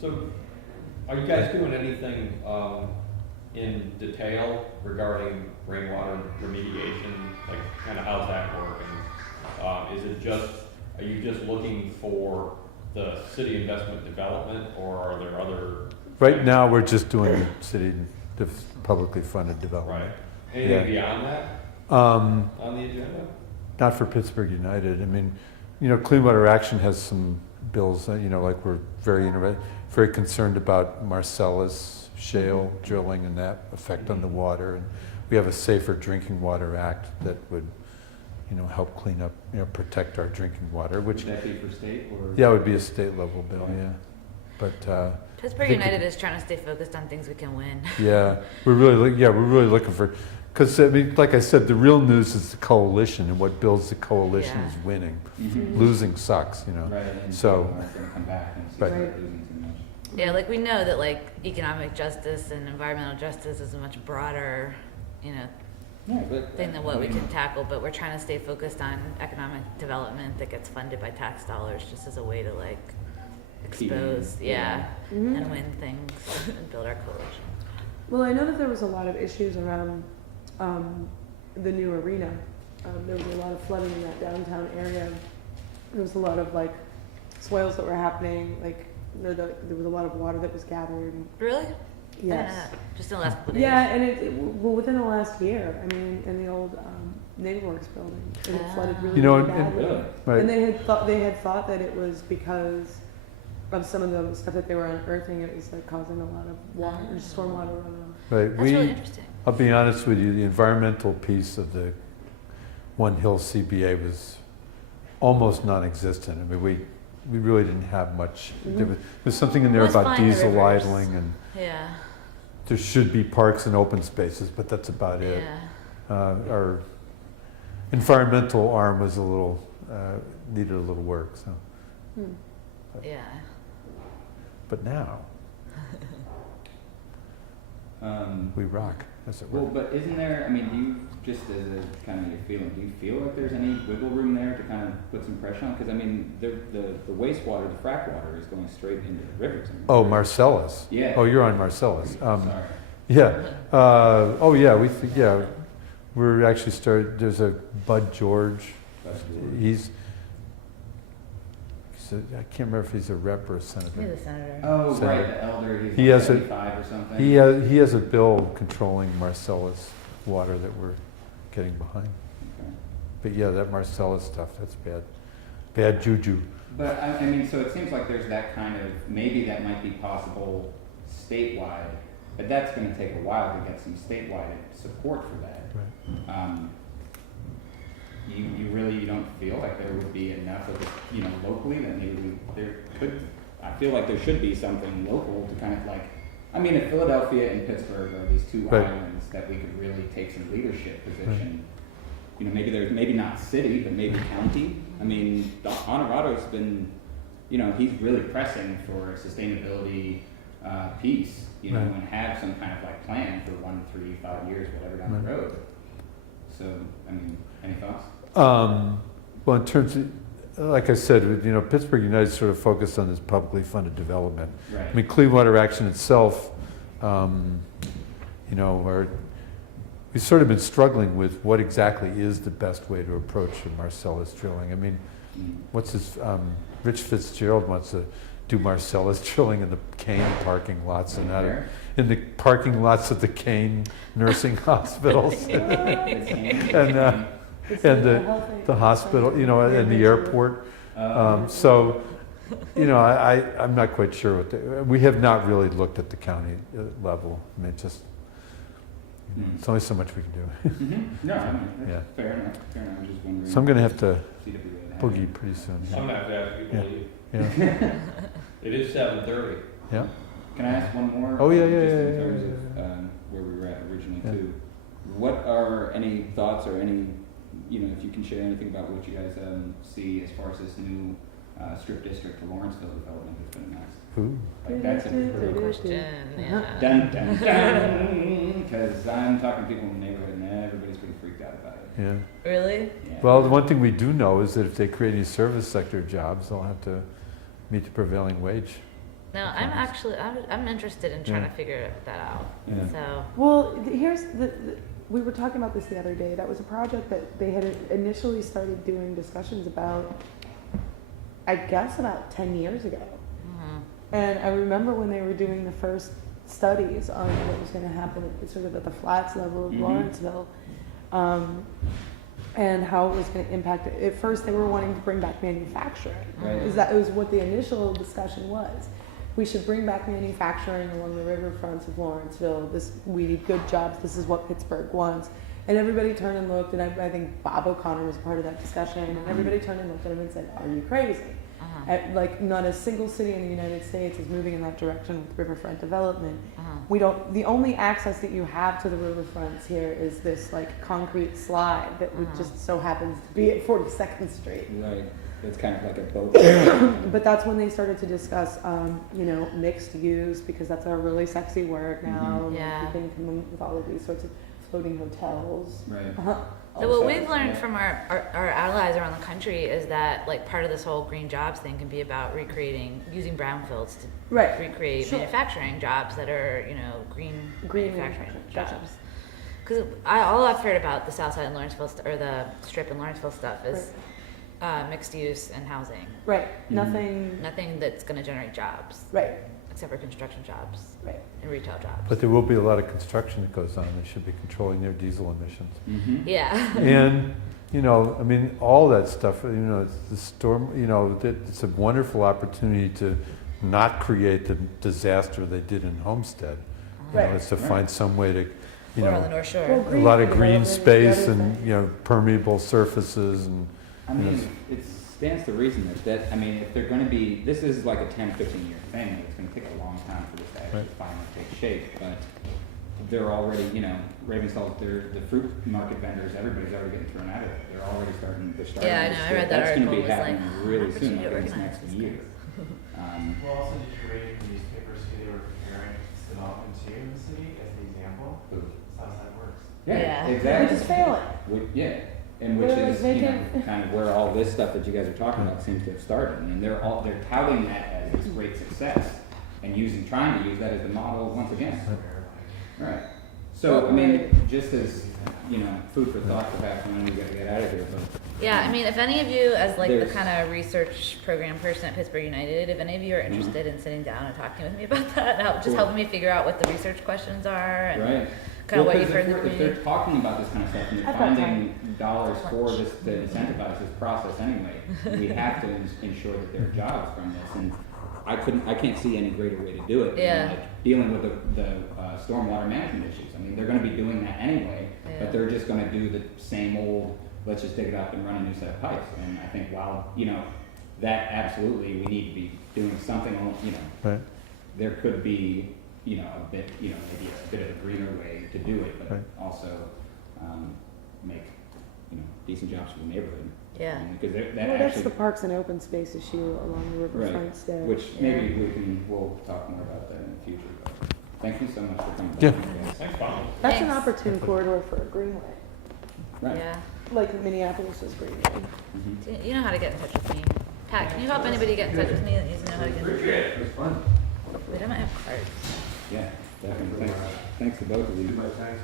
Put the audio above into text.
So, are you guys doing anything in detail regarding rainwater remediation? Like, kind of how's that working? Is it just, are you just looking for the city investment development, or are there other? Right now, we're just doing the city publicly funded Right. development. Anything beyond that Um, on the agenda? Not for Pittsburgh United. I mean, you know, Clean Water Action has some bills, you know, like we're very concerned about Marcellus shale drilling and that effect on the water. And we have a Safer Drinking Water Act that would, you know, help clean up, you know, protect our drinking water, which. Would that be for state or? Yeah, it would be a state level bill, yeah. But, Pittsburgh United is trying to stay focused on things we can win. yeah, we're really looking for, because I mean, like I said, the real news is the coalition, and what builds the coalition Yeah. is winning. Mhm. Losing sucks, you know. Right, and So- people aren't gonna come back and Right. start losing too much. Yeah, like we know that like economic justice and environmental justice is a much broader, you know, Yeah, but. thing than what we can tackle, but we're trying to stay focused on economic development that gets funded by tax dollars just as a way to like expose, yeah, Mhm. and win things and build our coalition. Well, I know that there was a lot of issues around the new arena. There was a lot of flooding in that downtown area. There was a lot of like swales that were happening. Like there was a lot of water that was gathered. Really? Yes. Just in the last couple of days. Yeah, and well, within the last year, I mean, in the old Navy Works building, it had flooded really, You know, really and- badly. Really? Right. And they had thought that it was because of some of the stuff that they were unearthing. It was like causing a lot of water, stormwater runoff. Right, That's really interesting. I'll be honest with you, the environmental piece of the One Hill CBA was almost non-existent. I mean, we really didn't have much. There's something in there Let's about find the diesel rivers. idling, and Yeah. there should be parks and open spaces, but that's about it. Yeah. Our environmental arm was a little, needed a little work, so. Hmm. Yeah. But now, we rock, as it Well, were. but isn't there, I mean, do you, just as a kind of your feeling, do you feel like there's any wiggle room there to kind of put some pressure on? Because I mean, the wastewater, the frack water is going straight into the rivers. I mean, Oh, Marcellus. Yeah. Oh, you're on Marcellus. Sorry. Yeah. Oh, yeah. Yeah. We're actually there's a Bud George. He's I can't remember if he's a rep or a senator. He's a senator. Oh, So right, the elder, he's he like has a- 75 or something. He has a bill controlling Marcellus water that we're getting behind. Okay. But yeah, that Marcellus stuff, that's bad juju. But I mean, so it seems like there's that kind of, maybe that might be possible statewide, but that's gonna take a while to get some statewide support for that. Right. You don't feel like there would be enough of it, you know, locally that maybe there could, I feel like there should be something local to kind of like, I mean, if Philadelphia and Pittsburgh are these two Right. islands that we could really take some leadership position, you know, maybe not city, but maybe county. I mean, Honorado's been, you know, he's really pressing for a sustainability piece, you know, Right. and have some kind of like plan for 1, 3, 5 years, whatever down the Right. road. So, I mean, any thoughts? Well, in terms of, like I said, you know, Pittsburgh United sort of focused on this publicly funded development. Right. I mean, Clean Water Action itself, you know, we've sort of been struggling with what exactly is the best way to approach the Marcellus drilling. I mean, Rich Fitzgerald wants to do Marcellus drilling in the Kane parking lots and not Where? in the parking lots of the Kane nursing hospitals and the hospital, you know, and the airport. So, you know, I'm not quite sure what we have not really looked at the county level. I mean, just it's only so much we can do. Mm-hmm. No, I mean, that's Yeah. fair enough. I'm just wondering. So I'm going to have to CWA boogie pretty soon. I'm gonna have to ask people to leave. Yeah. It is 7:30. Yeah. Can I ask one more? Oh, yeah, Just yeah, in yeah, terms yeah, of where we were at originally Yeah. too. What are any thoughts or any, you know, if you can share anything about what you guys see as far as this new strip district to Lawrenceville development that's been announced? Ooh. Like that's a Good question. Yeah. dun dun dun. Because I'm talking to people in the neighborhood and everybody's pretty freaked out about it. Yeah. Really? Yeah. Well, the one thing we do know is that if they create any service sector jobs, they'll have to meet the prevailing wage. No, I'm interested in trying Yeah. to figure that out. Yeah. So, Well, here's we were talking about this the other day. That was a project that they had initially started doing discussions about, I guess about 10 years ago. And I remember when they were doing the first studies on what was going to happen sort of at the flats level of Lawrenceville, and how it was going to impact it. At first, they were wanting to bring back manufacturing. Right. It was what the initial discussion was. We should bring back manufacturing along the riverfronts of Lawrenceville. We need good jobs. This is what Pittsburgh wants. And everybody turned and looked, and I think Bob O'Connor was part of that discussion. And everybody turned and looked at him and said, "Are you crazy?" Like, not a single city in the United States is moving in that direction with riverfront development. We don't. The only access that you have to the riverfronts here is this like concrete slide that would just so happens to be at 42nd Street. Right. It's kind of like a boat. But that's when they started to discuss, mixed use, because that's a really sexy word now. Mhm. Yeah. You can come in with all of these sorts of floating hotels. Right. So what Also, we've learned yeah. from our allies around the country is that like part of this whole green jobs thing can be about using brownfields to Right. recreate Sure. manufacturing jobs that are, green Green manufacturing manufacturing, jobs. gotcha. Because all I've heard about the South Side and Lawrenceville or the Strip in Lawrenceville stuff is mixed use and housing. Right. Mhm. Nothing that's going to generate jobs, Right. except for construction jobs Right. and retail jobs. But there will be a lot of construction that goes on. They should be controlling their diesel emissions. Mhm. Yeah. And, all that stuff, it's the storm, it's a wonderful opportunity to not create the disaster they did in Homestead. Right. It's to Right. find some way to, Or on the North Shore. Well, a lot of green development is the space other and, thing. permeable surfaces and, I mean, it stands to reason if they're going to be, this is like a 10, 15-year thing. It's going to take a long time for this to actually Right. finally take shape. But they're already, Ravensall's, the fruit market vendors, everybody's already getting thrown out of it. They're already starting. Yeah, I know. I read that That's going to article. be It was like, happening really soon, opportunity to like in this organize next this year. Well, also, did you read in the newspapers who they were comparing this development to in the city as the example? Southside Works. Yeah. Exactly. Which is failing. And which They're is, making- kind of where all this stuff that you guys are talking about seems to have started. And they're touting that as this great success and trying to use that as the model once again. Right. So, just as, food for thought for back when we gotta get out of here, but. Yeah, if any of you, as like the There's- kind of research program person at Pittsburgh United, if any of you are interested in sitting down and talking with me about that, Cool. helping me figure out what the research questions are and Right. kind of what 'cause you've heard in the if community. they're talking about this kind of stuff and they're I've got finding dollars for this to incentivize this process anyway, we have to ensure that there are jobs from this. And I can't see any greater way to do it than Yeah. like dealing with the stormwater management issues. They're going to be doing that anyway, Yeah. but they're just going to do the same old. Let's just dig it up and run a new set of pipes. And I think that absolutely we need to be doing something. right? There could be, a bit, maybe a bit of a greener way to do it, but Right. also make, decent jobs for the neighborhood. Yeah. Because that Well, that's actually, the parks and open space issue along the riverfront there. which maybe we'll talk more about that in the future. But thank you so much for coming. Yeah. back, guys. Thanks, Bob. That's an Thanks. opportune corridor for a greenway, Right. Yeah. like Minneapolis is greenway. Mhm. You know how to get in touch with me. Pat, can you help anybody get in touch with me that needs to know how to get in touch with me? It was fun. We don't have cards. Yeah, definitely. Thanks to both of you. Do my taxes.